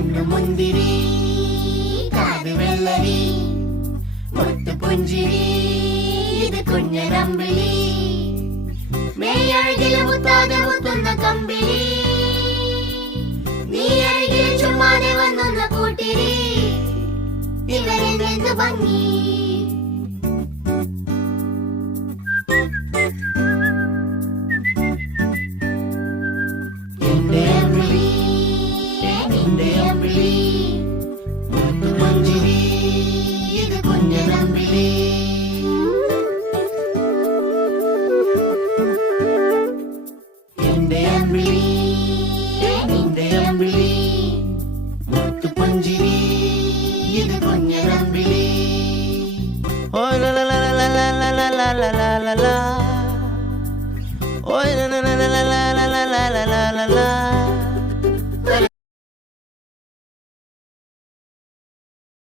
കണ്ണു മുന്തിരി കാത് വെള്ളരി മുത്തു പുഞ്ചിരി ഇത് കുഞ്ഞനമ്പിളി മേയഴകില് മുത്താതെ മുത്തുന്ന കമ്പിളി നീ അഴകില് ചുമ്മാതെ വന്നൊന്ന കൂട്ടിരി ഇവരെന്ത് ഭംഗി